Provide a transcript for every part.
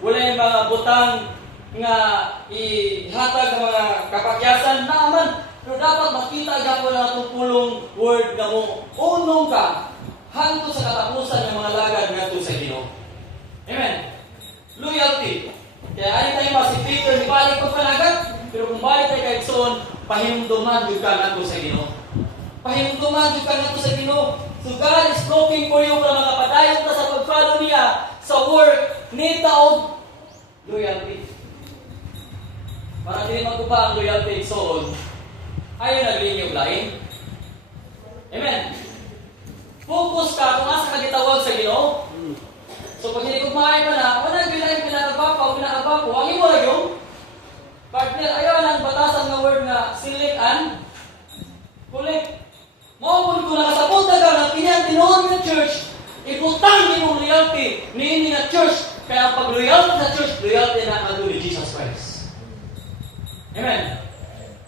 wala yung mga butang nga ihatag ang mga kapakyasan naman. Pero dapat makita gapon na itong pulong word na mo. Unong ka, hangtod sa katapusan ng mga lagad nga sa Ginoo. Amen. Loyalty. Kaya ay tayo ba si Peter, di balik pa panagat, pero kung balik tayo kay Igsoon, pahimduman yung ka nga sa Ginoo. Pahimduman yung ka nga sa Ginoo. So God is looking for you para makapadayon ka sa pag-follow niya sa work ni taog loyalty. Para hindi magkupa ang loyalty Igsoon, ayaw naglinyog lain. Amen. Focus ka kung asa ka gitawag sa Ginoo. So pag hindi kumain ka na, wala bilang pinakagwapo, ang imo lang yung partner, ayaw lang batasan ng word na select and collect. Maupun ko nakasapot na ka na pinatinoon ng church, ibutang ni mong loyalty ni nga church. Kaya pag loyalty sa church, loyalty na ang ni Jesus Christ. Amen.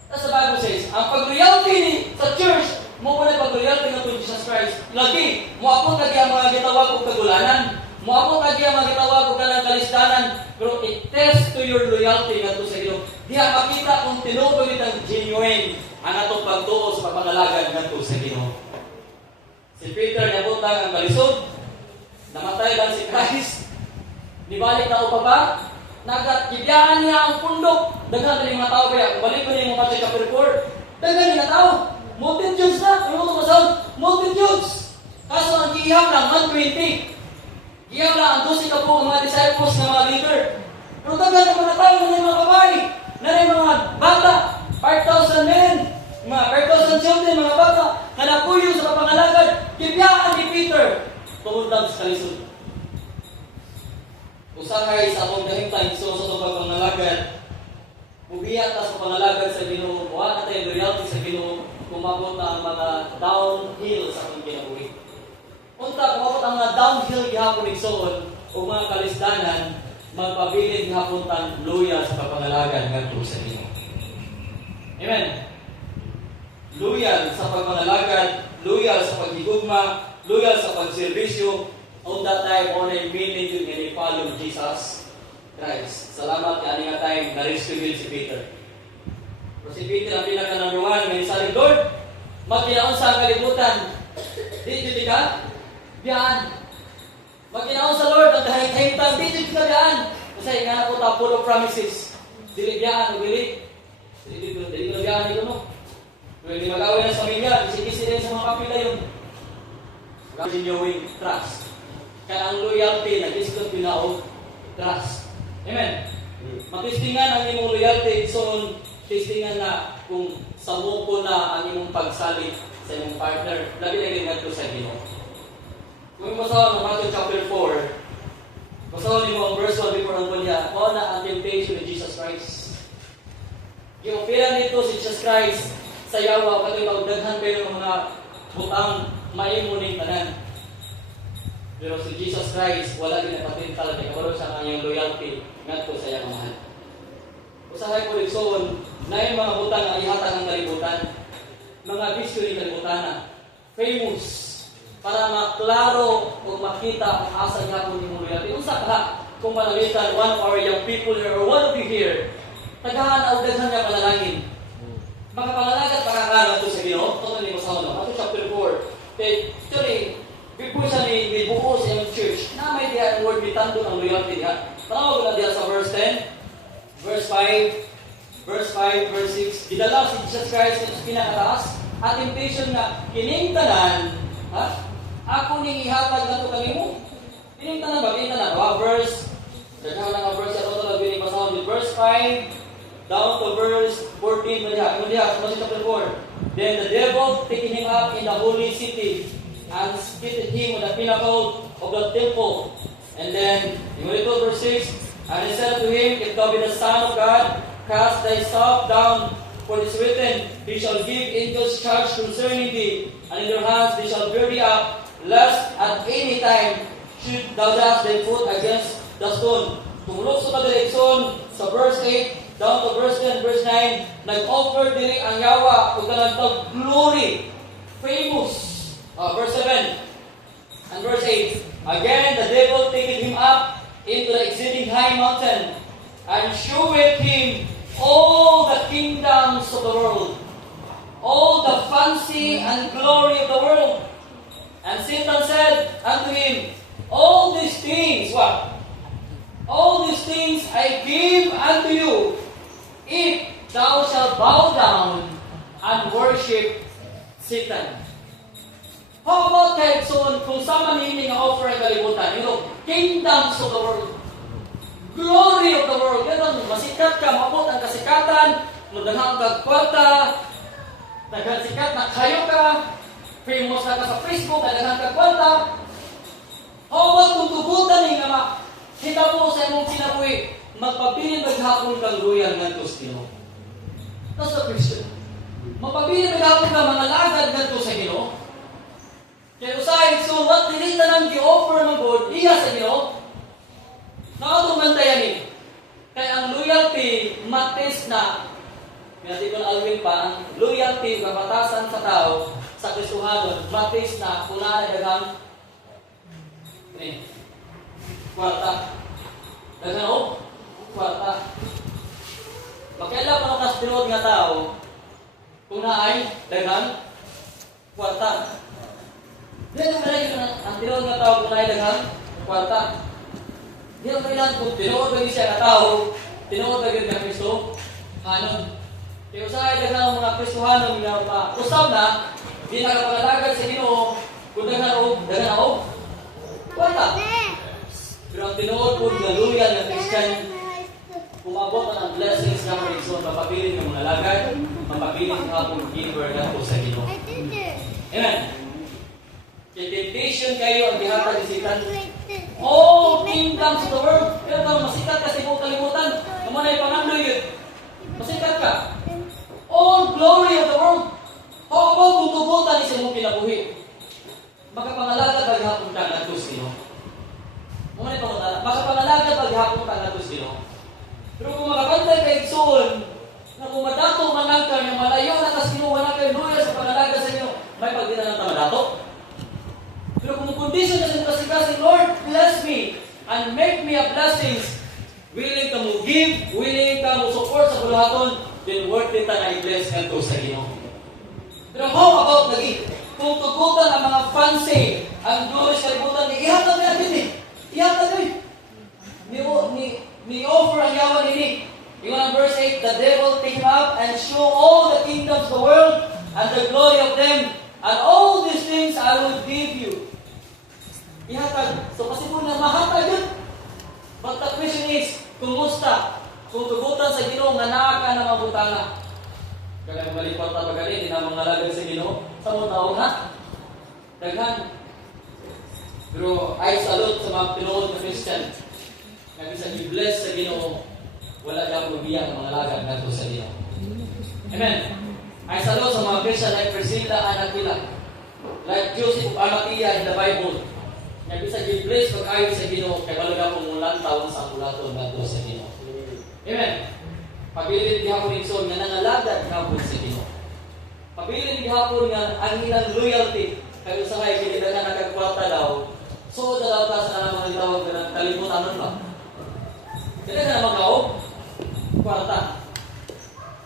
That's the Bible says, ang pag-loyalty sa church, mo po na pag-loyalty na to Jesus Christ. Lagi, mo lagi ang mga gitawag o kagulanan. Mo lagi ang mga gitawag o kanang kalisdanan. Pero i-test to your loyalty na to sa Ginoo. Diha makita kung tinuod itang genuine ang atong pagtuo sa pagpangalagan na to sa Ginoo. Si Peter nabutang ang kalisod, namatay lang si Christ. Nibalik na upa pa, nagkibiyaan niya ang pundok. Daghan din mga tao kaya, kung balik ko niya yung Matthew chapter 4, daghan din na tao. Multitudes na, yung mga masaw, multitudes. Kaso ang gihap lang, 120. Gihap lang ang 12 ka po, mga disciples ng mga leader. Pero daghan ng mga tao, na mga babae, na mga bata, 5,000 men, mga 5,000 children, mga bata, kanapuyo sa kapangalagad, kibiyaan ni Peter. Tungod lang sa kalisod. Usahay sa akong kahimtay, so sa itong pagpangalagad, mubiyat ta sa pangalagad sa Ginoo, kuha na tayo loyalty sa Ginoo, kumabot na ang mga downhill sa akong kinabuhi. Unta, kumabot ang mga downhill gihapon igsoon, o mga kalisdanan, magpabilin gihapon tan loyal sa kapangalagad ngadto sa Ginoo. Amen. Loyal sa pagpangalagad, loyal sa paghigugma, loyal sa pagserbisyo, on that time, on a meaning yun nga follow Jesus Christ. Salamat kay ani nga time na-rescue si Peter. Pero si Peter ang pinaka-number 1 nga sabi, Lord, magkinaon sa kalibutan. Di ka? Biyaan. Magkinaon sa Lord, ang kahit-kahintang, di ka biyaan. Kasi nga na po ta full of promises. Dili biyaan, dili. Dili ko biyaan ito, no? Pwede mag-away na sa pamilya, kisi-kisi rin sa mga kapila yun. Genuine trust. Kaya ang loyalty, nag-istot pinaog trust. Amen. Matistingan ang imong loyalty, so tistingan na kung samuko na ang imong pagsalit sa imong partner. Labi-lagi nga ito sa Ginoo. Kung basahan ng Matthew chapter 4, basahan niyo ang verse 1 before ang kunya, o na ang temptation ni Jesus Christ. Yung pira nito si Jesus Christ sa yawa, kato'y magdaghan kayo ng mga butang maimuning tanan. Pero si Jesus Christ, wala din napatintal kay kabalo sa kanyang loyalty ngadto sa iyang mahal. Usahay ko ligsoon, na yung mga butang nga ihatag ang kalibutan, mga bisyo ni kalibutan, famous, para maklaro o makita ang asa niya kung yung loyalty. Unsa ka kung manalitan one of our young people here or one of you here, tagahan o daghan niya panalangin. Mga panalagat pakakala ito sa Ginoo, ito ni Masaw, Matthew chapter 4. Actually, before siya ni buo sa iyong church, na may diya ang word bitando ng loyalty diya. Tanaw ko na diya sa verse 10, verse 5, verse 6. Gidala si Jesus Christ sa pinakataas. At temptation na kining tanan, ako ning ihatag na ito kanimo. Kining tanan ba? Kining tanan. Verse, daghan nga verse, ito ito lang binibasahon with verse 5, down to verse 14. Matthew chapter 4. Then the devil taking him up in the holy city, and spitted him on the pinnacle of the temple. And then, in verse 6, and he said to him, If thou be the Son of God, cast thyself down, for it is written, He shall give angels charge concerning thee, and in their hands they shall bear thee up, lest at any time should thou dash thy foot against the stone. Tumulog sa kadirekson sa verse 8, down to verse 10, verse 9, nag-offer diri ang yawa o kanang glory, famous. Verse 7 and verse 8. Again, the devil taking him up into the exceeding high mountain, and showeth him all the kingdoms of the world, all the fancy and glory of the world. And Satan said unto him, all these things, what? All these things I give unto you, if thou shalt bow down and worship Satan. How about kahit soon, kung sa manini nga offer ang kalibutan, kingdoms of the world, glory of the world, ganun, masikat ka, mabot ang kasikatan, daghang kag kwarta, daghang sikat na kayo ka, famous na ka sa Facebook, daghang kag kwarta. How about kung tugutan ni nga kita mo sa imong kinabuhi, magpabilin maghapon kang luyang ngadto sa Ginoo. That's the Christian. Magpabilin maghapon kang mga lagad ngadto sa Ginoo. Kaya usahay, so what dinita nang gi-offer ng God, iya sa Ginoo, nakatumantayan ni. Kaya ang loyalty, matis na, hindi ko na alwin pa, ang loyalty, kabatasan sa tao, sa Kristohanon, matis na, kuna na dagang, kwarta. Dagang, kwarta. Pagkailan pa nakas tinod nga tao, kung na ay dagang, kwarta. Dito na rin ang tinod nga tao, kung na ay dagang, kwarta. Di ang kailan kung tinuod ba siya na tao, tinuod ba ng Kristo, hanon. Kaya usahay dagang mga Kristohanon nga usap na, di nakapangalagad sa Ginoo, kung dagang o, kwarta. Pero ang tinuod po galuyan ng Christian, umabot na ng blessings na Kristo, mapapilit ng mga lagad, mapapilit ng hapong giver na po sa Ginoo. Amen. Kaya temptation kayo ang dihatag ni Satan. All kingdoms of the world. Pero kung masikat ka sa ibang kalimutan, naman ay pangandoy yun. Masikat ka. All glory of the world. How about tutubutan sa imong kinabuhi? Makapangalaga paghapon ka ng Ginoo. Naman ay pangalaga. Makapangalaga paghapon ka ng Ginoo. Pero kung makapantay ka igsoon, na kung madato manang ka, yung malayo na kas Ginoo, wala kayo luya sa pangalaga sa inyo, may pagdina ng tamadato. Pero kung condition na sa kasi, Lord, bless me and make me a blessings, willing ka mo give, willing ka mo support sa bulahaton, then worth it na i-bless ka to sa Ginoo. Pero how about lagi? Kung tugutan ang mga fancy, ang glorious kalibutan, ihatag na natin eh. Ihatag na eh. Ni offer ang yawan ini. Yung ang verse 8, the devil take up and show all the kingdoms of the world and the glory of them, and all these things I will give you. Ihatag. So kasi po na mahatag yun. But the question is, kumusta? Kung tugutan sa Ginoo, nga naa ka na mabutanga. Kaya malipot na pagkali, di na mga lagay sa Ginoo. Sa mga tao na. Daghan. Pero I salute sa mga tinuod na Christian. Nagbisan i-bless sa Ginoo, wala kang pagbiyak ng mga lagay na sa Ginoo. Amen. I salute sa mga Christian like Priscilla and Aquila. Like Joseph of Arimathea in the Bible. Nagbisan i-bless pag-ayon sa Ginoo, kaya wala kang pumulan tawon sa ambulaton na sa Ginoo. Amen. Pabilin gihapon igsoon nga nangalagad gihapon sa Ginoo. Pabilin gihapon nga ang ilang loyalty kay usahay kini dagan nagkakwarta daw. So dalaw ta sa mga tawag nga kalibutan ba. Dili na magaw kwarta.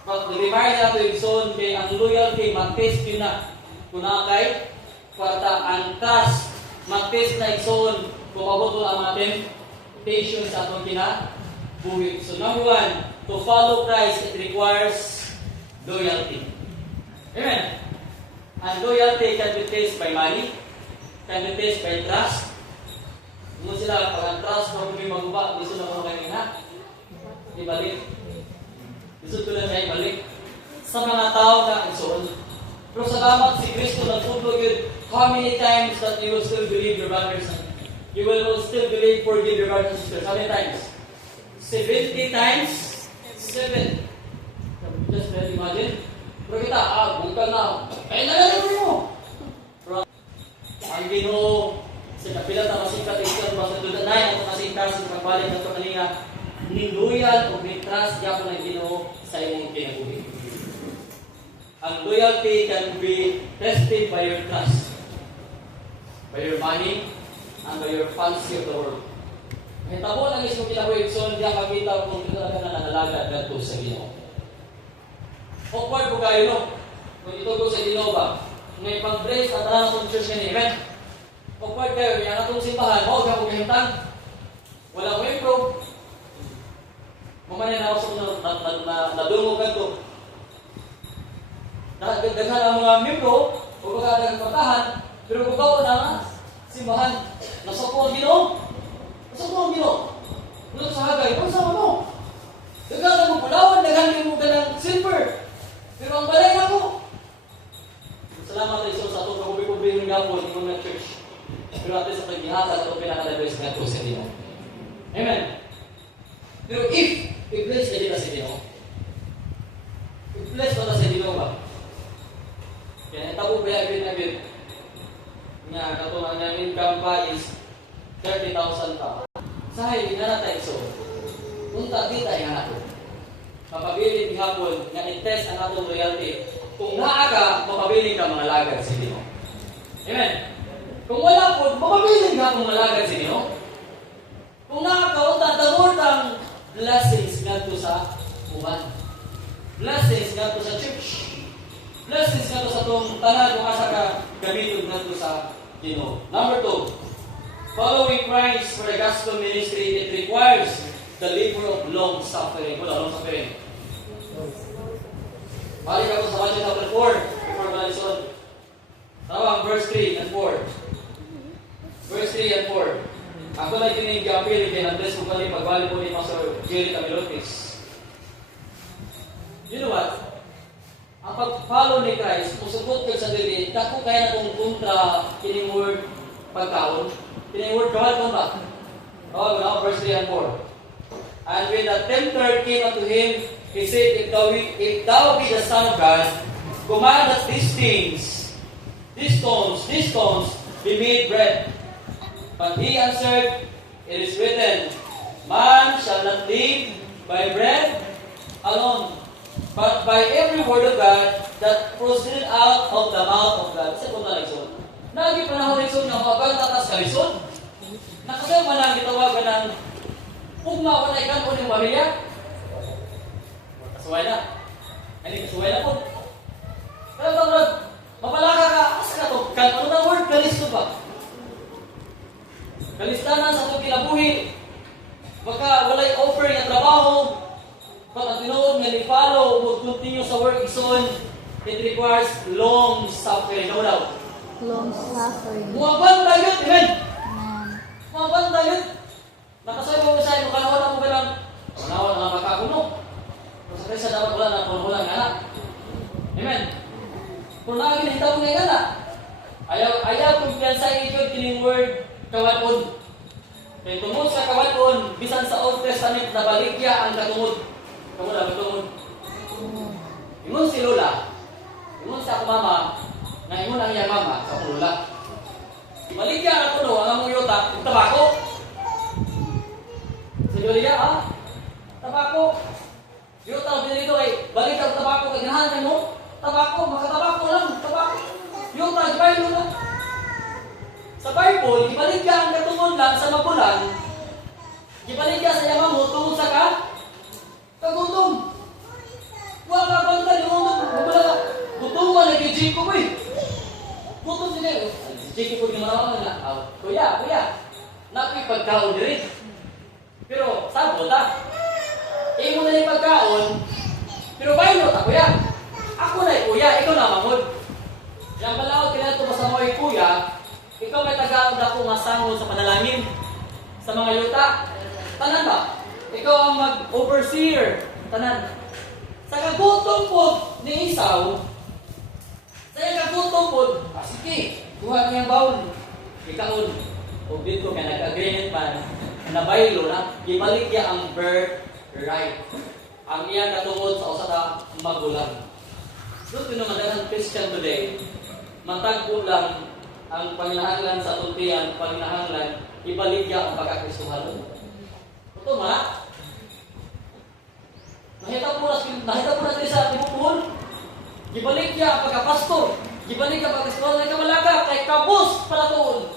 Pag remind nato igsoon kay ang loyalty mag-test yun na. Kuna kay kwarta ang trust mag-test na igsoon kung mabot ang mga temptations sa atong kinabuhi. So number one, to follow Christ, it requires loyalty. Amen. And loyalty can be tested by money, can be tested by trust. Kung sila, pag ang trust mo kung maguba, gusto na mo kayo na, ibalik. Gusto ko lang siya ibalik. Sa mga tao na igsoon. Pero salamat si Kristo nagpudlog yun, how many times that you will still believe your brothers and you will still believe, forgive your brothers and sisters? How many times? 70 times 7. Just imagine. Pero kita, bukan na. Nalalaman mo. Pero ang Ginoo, sa kapilat na masikat, ikat, basta doon na yan, ang masikat, sa kapalit na ito kanina, niloyal o mitras, yapon ang Ginoo sa iyong kinabuhi. Ang loyalty can be tested by your trust, by your money, and by your fancy of the world. Hitabo lang is kung kinabuhi, so hindi ang makita kung talaga na nanalaga dito sa Ginoo. Awkward po kayo, no? Kung ito ko sa Ginoo ba, may pag-brace at tanan sa church kanina, awkward kayo, yung atong simbahan, huwag ka pagkahintang. Walang membro. Mamaya na ako sa nadungog ka ito. Daghan ang mga membro, huwag ka nagpatahan, pero kung kao na simbahan, nasako ang Ginoo. Nasako ang Ginoo. Kung sa hagay, kung sa ano? Daghan mo pulawan, daghan mo ka ng silver. Pero ang balay na ko. Salamat tayo sa itong kakubi-kubi ng gapon, yung mga church. Pero natin sa paghihasa sa itong pinaka-advice nga ito sa Ginoo. Amen. Pero if i-bless ka dito sa Ginoo, i-bless ka na sa Ginoo ba? Kaya itabo ba yung nga katulad ng income pa is 30,000 pa. Sahay, nga natin so, punta dito ay nga natin. Mapabilin hapon nga i-test ang atong loyalty. Kung naa ka, mapabilin ka mga lagad sa Ginoo. Amen? Kung wala po, mapabilin ka mga lagad sa Ginoo. Kung naa ka, tatawag ang blessings nga sa uban. Blessings nga sa church. Blessings nga sa itong tanan kung asa ka gamitin nga sa Ginoo. Number 2, following Christ for the gospel ministry, it requires the labor of long suffering. Wala, long suffering. Balik ako sa Matthew chapter 4, before Galison. Tawang verse 3 and 4. Verse 3 and 4. Ako na kinigapil, kinandes ko kani pagbalik ko ni Pastor Jerry Camilotis. You know what? Ang pag-follow ni Christ, musugot ko sa dili, dako kaya na kung kontra kining word pagkaon. Kining word kawal ko ba? Oh, now verse 3 and 4. And when the tempter came unto him, he said, if thou be the Son of God, command us these things, these stones, be made bread. But he answered, it is written, man shall not live by bread alone, but by every word of God that proceeded out of the mouth of God. Sa punta Lison. Nagi panahon Lison nga mabang tatas ka Lison. Nakasama na gitawagan ng pugma na ikan po ni Maria. Kasuway na. Hindi kasuway na po. Pero tawag, mapalaka ka. Asa ka to? Ano na word? Kalisto ba? Kalistanan sa itong kinabuhi. Baka walay offer ng trabaho. Pag ang tinuod nga ni-follow would continue sa work ison, it requires long suffering. Ano daw? Long suffering. Muwaban tayo, amen? Amen. Muwaban tayo. Nakasabi mo sa iyo, kanawan ako ba lang? Kanawan ang makakuno. Kung sa kaysa dapat wala na, kung wala nga na. Amen? Kung nakakita mo nga na, ayaw kumpiyansa ikaw kining word kawaton. Kaya tungod sa kawaton, bisan sa Old Testament, nabaligya ang katungod. Kamu dah betul. Ingon si Lola, ingon sa ako mama, na ingon ang iyang mama sa akong Lola. Maligya ako no, ang among yuta, yung tabako. Si Lola, tabako. Yuta, dito ay, balik ang tabako, kaginahan mo, tabako, makatabako lang, tabako. Yuta, di ba yung Lola? Sa Bible, ibaligya ang katungod lang sa magulang, ibaligya sa iyang mo, tungod sa ka, kagutom. Wala ka bang tayo wala. Gutom ka na kay Jacob eh. Gutom sila. Jacob yung maramang na. Kuya. Nakipagkaon din. Pero, sabot ha. Imo na yung pagkaon. Pero bayo ta kuya. Ako na kuya. Ikaw na mamod. Yang balawag kinato sa mga kuya. Ikaw may tagaon ako masangol sa panalangin. Sa mga yuta. Tanan ba? Ikaw ang mag-overseer. Tanan. Sa kagutom po ni Esau, sa kagutom po, sige, kuha niya ang baon. Ikaon, o dito ka nag-agreement pa, nabaylo na, ibalik niya ang birthright. Ang iyang katungod sa usa ka magulang. Doon pinamadalang Christian today, matagpo lang ang panginahanglan sa tuntian, panginahanglan, ibalik niya ang pagkakristuhan. Ito ma, Nahita po na sila sa timupuhon. Gibalik niya ang pagkapastor. Gibalik niya ang pagkapastor. Ay kamalaga, kay kabus para tuon.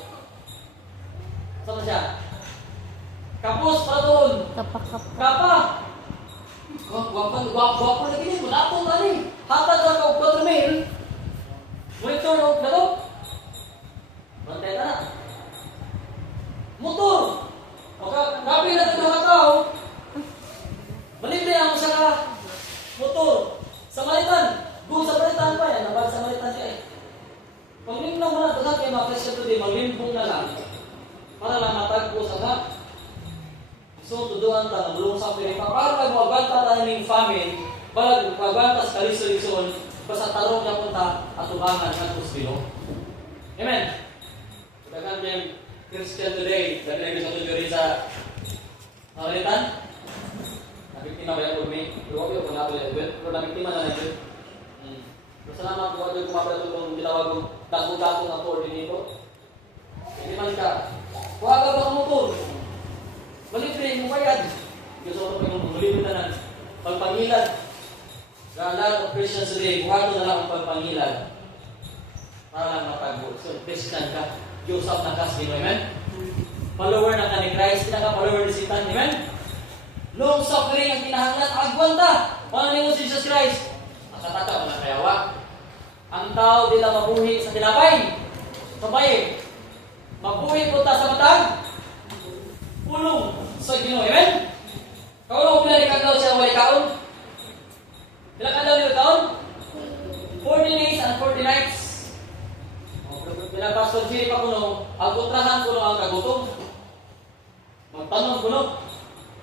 Sama siya. Kabus Kapakap. Kapa. Gwapo lagi ni, munato tani. Hatag ka og 4,000. Monitor og nato. Bantay ta na. Motor. Okay, gabi na ito mga tao. Malibre ang sa ka motor. Sa malitan. Kung sa malitan pa yan, nabag sa malitan siya eh. Pag-lim lang mo na ito sa kayo mga Christian today, maglimpong na lang. Para lang matagpo sa ka. So, tuduan ta, nabulong sa piling. Para lang magbanta tayo ng famine, para magbanta sa kalisol-ison, basta tarong na punta at tubangan ng Kusbilo. Amen. Kadagan yung Christian today, dahil lang sa tuyo rin sa malitan. Nabiktima ba yung may? Pero ako na pala yung pero nabiktima na nito. Salamat po ako kumapala itong tinawag kong dako-dako na coordinator. Hindi man ka, huwag ka ba ang motor? Malibre mo bayad. Gusto ko pa yung malibre na ng pagpangilad. Sa lahat of Christians today, huwag na lang ang pagpangilad. Para lang matagbo. So, Christian ka, Joseph na kasi, amen? Follower na ka ni Christ, pinaka-follower ni Satan, amen? Long suffering ang kinahanglan, agwanta. Paano ni mo si Jesus Christ? Nakataka, mga kayawa. Ang tao di lang mabuhi sa tinapay. Sabay, mabuhi po ta sa matag. Pulong sa Ginoo, amen? Kau pila ni kaglaw siya wali kaon? Pila kaglaw ni kaon? 40 days and 40 nights. Pila Pastor Jerry pa kuno, agutrahan kuno ang kagutom. Magtanong kuno.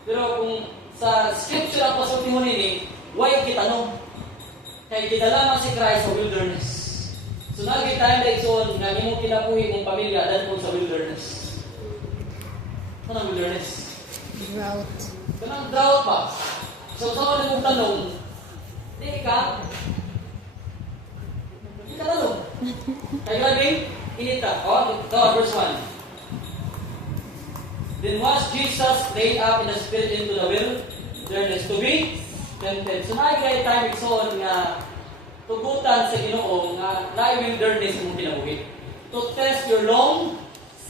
Pero kung sa scripture ang pasulti mo nini, why kitanong? Kaya gidala man si Christ sa wilderness. So naging time na igsoon nga imong kinabuhi mong pamilya dan po sa wilderness. Ano ang wilderness? Drought. Kanang drought pa. So sa mga mong tanong, di ka tanong. Kaya gagawin, init ka. O, ito, verse 1. Then was Jesus laid up in the spirit into the wilderness to be tempted. So naigay time igsoon nga tugutan sa Ginoo nga na-wilderness mong kinabuhi. To test your long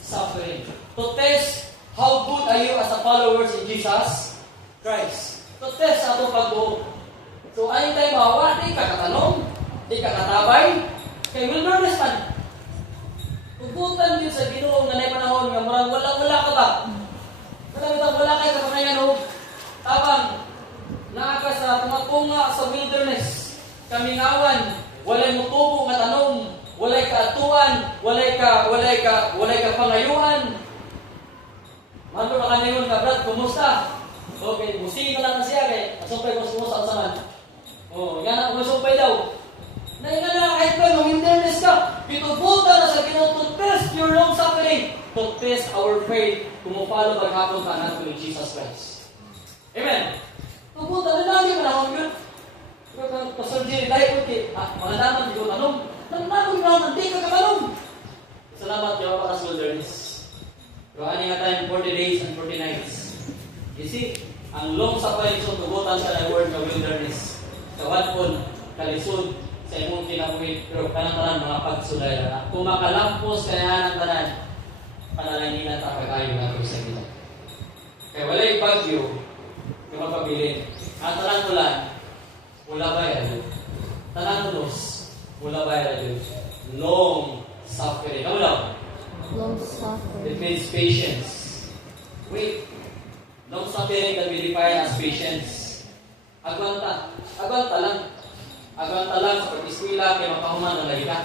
suffering. To test how good are you as a followers in Jesus Christ. To test sa itong pagbuo. So anytime mawa, di ka katanong, di ka katabay, kay wilderness man. Tugutan din sa Ginoo nga na panahon nga murang wala ka ba? Wala kayo kapanayan o tabang naaka sa tumatunga sa wilderness, kamingawan, walay mutubo nga tanom, walay kaatuan, walay ka pangayuan. Mano na kanayon nga, Brad, kumusta? Okay, musino lang na siya kay asumpay kung sumusta ang saman. Yan ang kumusumpay daw. Nainga na kahit ba, wilderness ka, pitubutan na sa Ginoo to test your long suffering, to test our faith, kung mapalo maghapon ka natin with Jesus Christ. Amen. Tubutan na lagi manahon yun. Pastor Jerry, dahil ko mga naman yung tanong. Nanong yung naman, di ka katanong. Salamat, Yawa para sa wilderness. Pero ani nga tayo 40 days and 40 nights. You see, ang long suffering so tubutan sa na word na wilderness. Kawan kalisod sa imong kinabuhi, pero kanang-tanan mga pagsulay na. Kung makalampos kaya ng tanan, panalangin na tapagayo na ito sa gila. Kaya walay bagyo, kung mapabilin. Ang tanan-tulan, wala ba yan? Tanan-tulos, wala ba yan? Long suffering. Ano lang? Long suffering. It means patience. Wait. Long suffering can be defined as patience. Agwanta. Agwanta lang. Agwanta lang sa pag-iskwila kay mapahuman ng layika.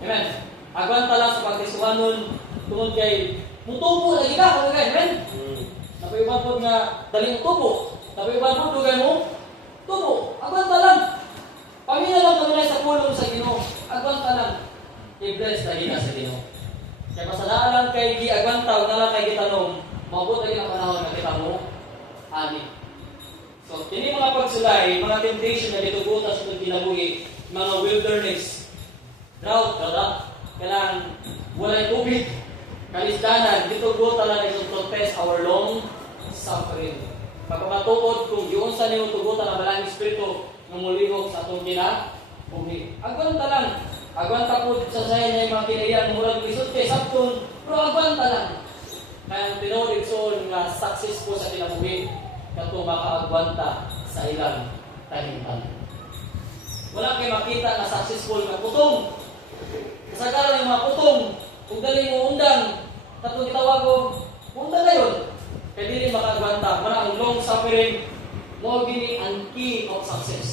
Amen. Agwanta lang sa pag-iswanon tungod kay mutubo lagi ka. Amen. Napayuban po nga daling tubo. Napayuban po dugay mo tubo. Agwanta lang. Pamilya lang kami sa pulong sa Ginoo. Agwanta lang. I-bless lagi ka sa Ginoo. Kaya pasanaan lang kay di agwanta o nalang kay gitanong, mabot lagi ang panahon na kita mo, ani. So, hindi mga pagsulay, mga temptation na ditugutan sa itong kinabuhi, mga wilderness, drought, kailangan walay tubig, kalisdanan, ditugutan lang itong to test our long suffering. Pagkamatuod kung yun sa niyong tugutan ang malang espiritu ng mulihok sa itong kinabuhi. Agwanta lang. Agwanta po sa sayo na yung mga kinaiyan murag lisod kay Sabton, pero agwanta lang. Kaya ang tinawag nga success po sa kinabuhi. kato makaagwanta sa ilang tahintan. Wala kay makita na successful nga putong. Kasagaran ng mga putong, kung galing mo undang, katong gitawag ko, undang na yun. Kaya dili makaagwanta. Wala ang long suffering, mo gini ang key of success.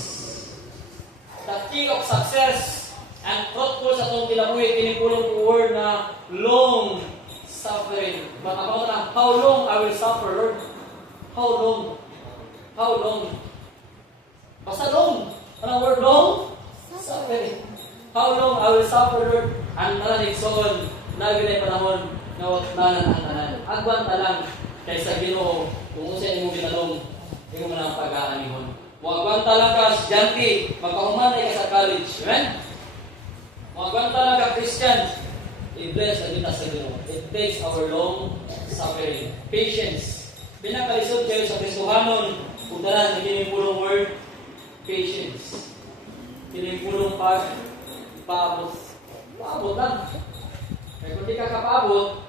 The key of success and fruitful sa itong kinabuhi, kinipulong ko word na long suffering. But about na, how long I will suffer, Lord? How long? How long? Basta long. Anong word long? Suffering. How long I will suffer, Lord? Ang nalanig soon, naginay panahon na wag nanan ang tanan. Agwanta lang kaysa Ginoo kung unsa imong ginalong, imo man ang pag-aanihon. Muagwanta lang ka estudyante, magkahumanay ka sa college. Amen? Muagwanta lang ka Christian, i-bless na kita sa Ginoo. It takes our long suffering. Patience. Pinakalisod kayo sa Kristohanon, kung dalan, kinipulong word, patience. Kinipulong paabot. Paabot lang. Kaya kung di ka kapaabot,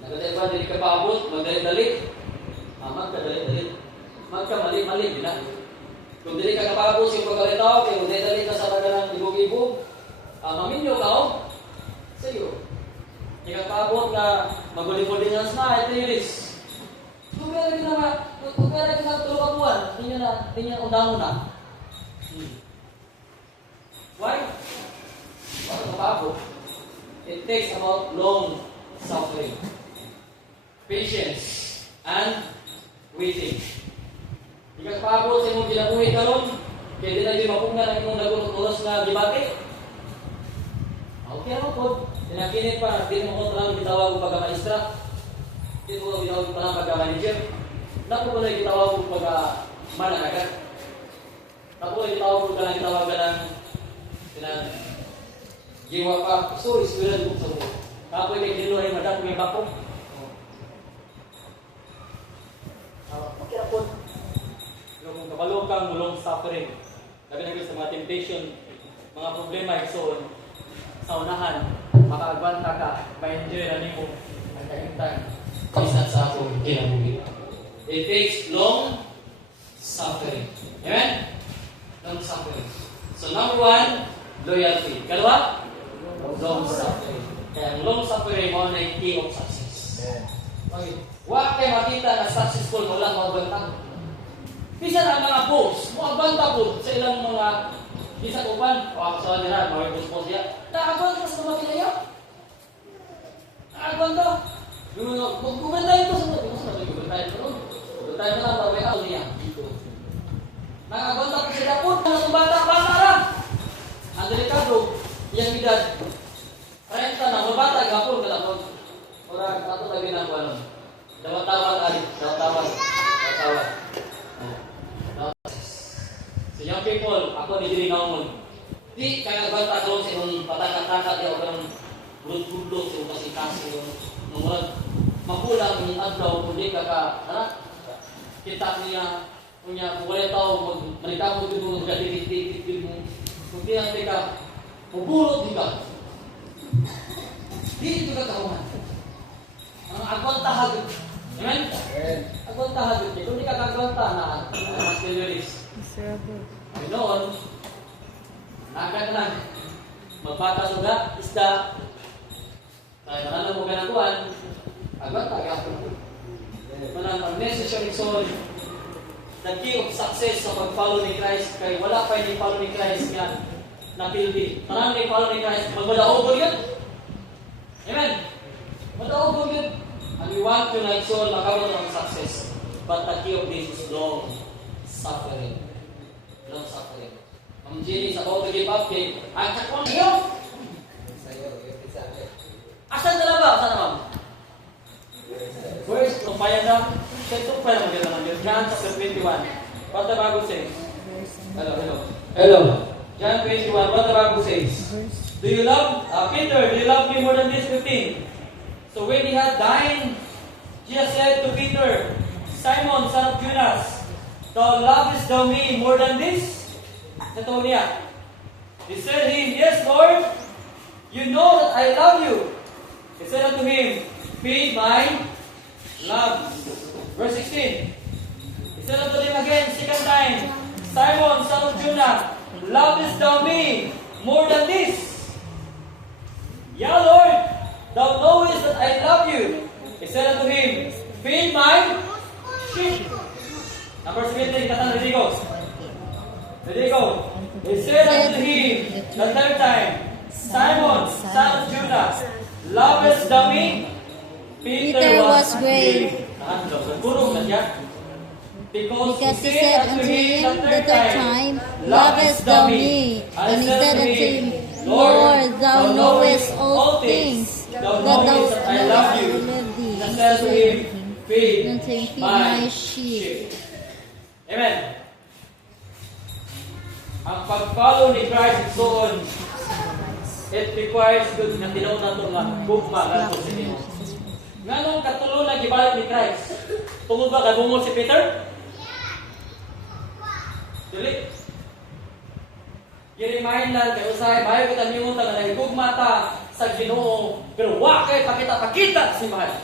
nagdaday ba, di ka paabot, magdalit-dalit. Magkadalit-dalit. Magkamali-mali, di na. Kung di ka kapaabot, yung pagkalitaw, kaya kung dalit ka sa taga ng ibog-ibog, maminyo ka, sa iyo. Di ka paabot na maguli-guli nga na, ito yung risk. Kung kaya rin na tulog ang buwan, hindi niya undangon na. Why? Bakit kapabot? It takes about long suffering, patience, and waiting. Di ka kapabot sa imong ginabuhi karon, kaya di na yung mapunga ng imong nagulog-ulos na debate. Okay naman po. Tinakinit pa, di mo ko lang gitawag ko pagka-maestra. Di mo gitawag ko lang pagka-manager. Naku ko na gitawag ko pagka-mananagat. Naku ko na gitawag ko lang gitawag ka ng giwa pa. So, iswiran ko sa mo. Kapoy kay Dilo ay madak may bako. Makirapon. Kung kabalo kang long suffering, labi na sa mga temptation, mga problema, so, sa unahan, makaagwanta ka, ma-enjoy na nimo ang kahintan kaysa sa akong kinabuhi. It takes long suffering. Amen? Long suffering. So number 1, loyalty. Kalawa? Long suffering. Kaya ang long suffering mo na yung key of success. Okay. Huwag kayo makita na successful, walang magbantang. Bisan ang mga boss, magbanta po sa ilang mga bisan upan, o ako sa nila, mga boss siya. Nakagwanta sa mga kinaya. Nakagwanta. Gumanda ito sa mga. Gusto na gumanda ito ron. Gumanda ito lang, tawag ako niya. Nakagwanta po sila po. Ang bata lang. Ang delikado, yung edad. 30 na, mabata, gapon ka lang. Orang ato lagi na ko Dawat-dawat ali, dawat-dawat. So young people, ako ni diri naon. Di kaya banta ko sa imong pataka-taka di orang bulot-bulot sa imong kasikas yung murag makulang yung adlaw kundi ka kita niya punya wala tao malitaw mo dito mga dito mo kundi ang tika mabulot di ka dito ka kahuman ang agwanta hagod. Amen? Agwanta hagod. Kung di ka kagwanta na mas kiliris. Noon, nakagad lang. Magpata suga, isda. Kaya naman mo ganakuan, agwanta gapon. Manang ang necessary soul, the key of success sa pag-follow ni Christ, kaya wala pa yung follow ni Christ nga napildi. Parang yung follow ni Christ, magmadaog yun. Amen? Madaog yun. And we want to like soul makaroon ng success. But the key of this is long suffering. Long suffering. Ang Jenny sa bawang give up kay ang kakwang iyo. Asan talaga? Asan naman? First, kung payag na, ito pa naman gano'n naman. John chapter 21. What the Bible says? Hello. John 21, what the Bible says? Do you love, Peter, do you love me more than this? 15. So when he had dined, Jesus said to Peter, Simon, son of Jonas, thou lovest thou me more than this? Sato niya. He said to him, Yes, Lord, you know that I love you. He said unto him, Feed my lambs. Verse 16. Said unto him again, second time, Simon, son of Jonah, lovest thou me more than this? Yea, Lord, thou knowest that I love you. He said unto him, feed my sheep. Number 17, katang ready go. Ready go. He said unto him the third time, Simon, son of Jonah, lovest thou me? Peter was grave. Nagkurong na siya. Because Because he said unto him the third time, lovest thou me? And he said unto him, Lord, thou knowest all things, that thou knowest that I love thee. And said to him, feed Unto him, feed my my sheep. Amen. Ang pag-follow ni Christ so on, it requires good na tinaw na ito nga gugma nga ito si Dino. Nga nung katulo na gibalik ni Christ, tungod ba kagungol si Peter? Dili. Girimahin lang kay usahay, bayo kita nimutan na nagugma ta sa Ginoo, pero wa kay pakita si mahal.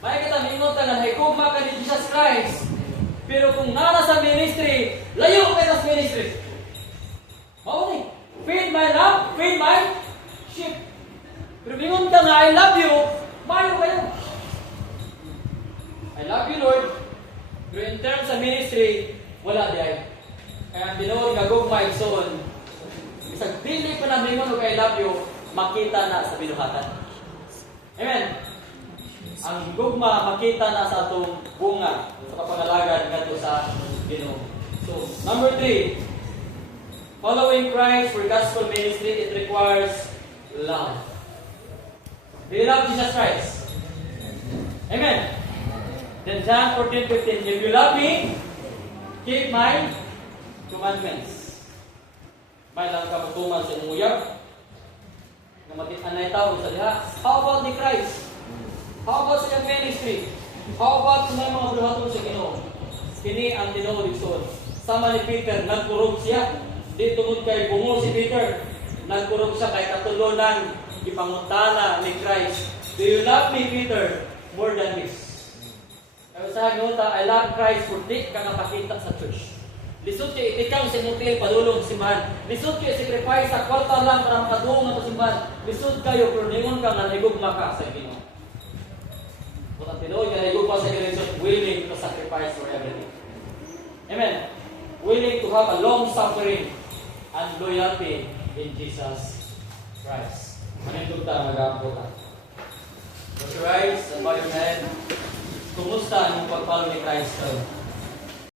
Bayo kita nimutan na nagugma ka ni Jesus Christ, pero kung nana sa ministry, layo kay sa ministry. Mao ni, feed my love, feed my sheep. Pero mingon ka nga, I love you, bayo kayo. I love you, Lord. Pero in terms sa ministry, wala di ay. Kaya ang tinuod nga gugma igsoon, bisag dili pa na mingon og I love you, makita na sa binuhatan. Amen. Ang gugma makita na sa atong bunga sa kapangalagad ngadto sa Ginoo. So, number 3, following Christ for gospel ministry, it requires love. Do you love Jesus Christ? Amen. Then John 14:15, if you love me, keep my commandments. May lang ka pagtuman sa imong uyab. Nga matitanay tao sa diha. How about ni Christ? How about sa kanyang ministry? How about sa mga buhaton sa Ginoo? Kini ang tinuod igsoon. Sama ni Peter, nagkurog siya. Di tungod kay bungol si Peter. Nagkurog siya kay katulunan ipangutana ni Christ. Do you love me, Peter, more than this? Kaya sa hangota, I love Christ for di ka napakita sa church. Lisod kayo itikang sa motel, padulong simbahan. Lisod kayo sacrifice sa kwarta lang para makadulong sa simbahan. Lisod kayo, pero ningon ka nga nagugma ka sa Ginoo. Kung ang tinuod ka nagugma sa Ginoo, willing to sacrifice for everything. Amen. Willing to have a long suffering and loyalty in Jesus Christ. Manindog ta, mag-aampo ta. Close your eyes and bow your head. Kumusta ang pag-follow ni Christ?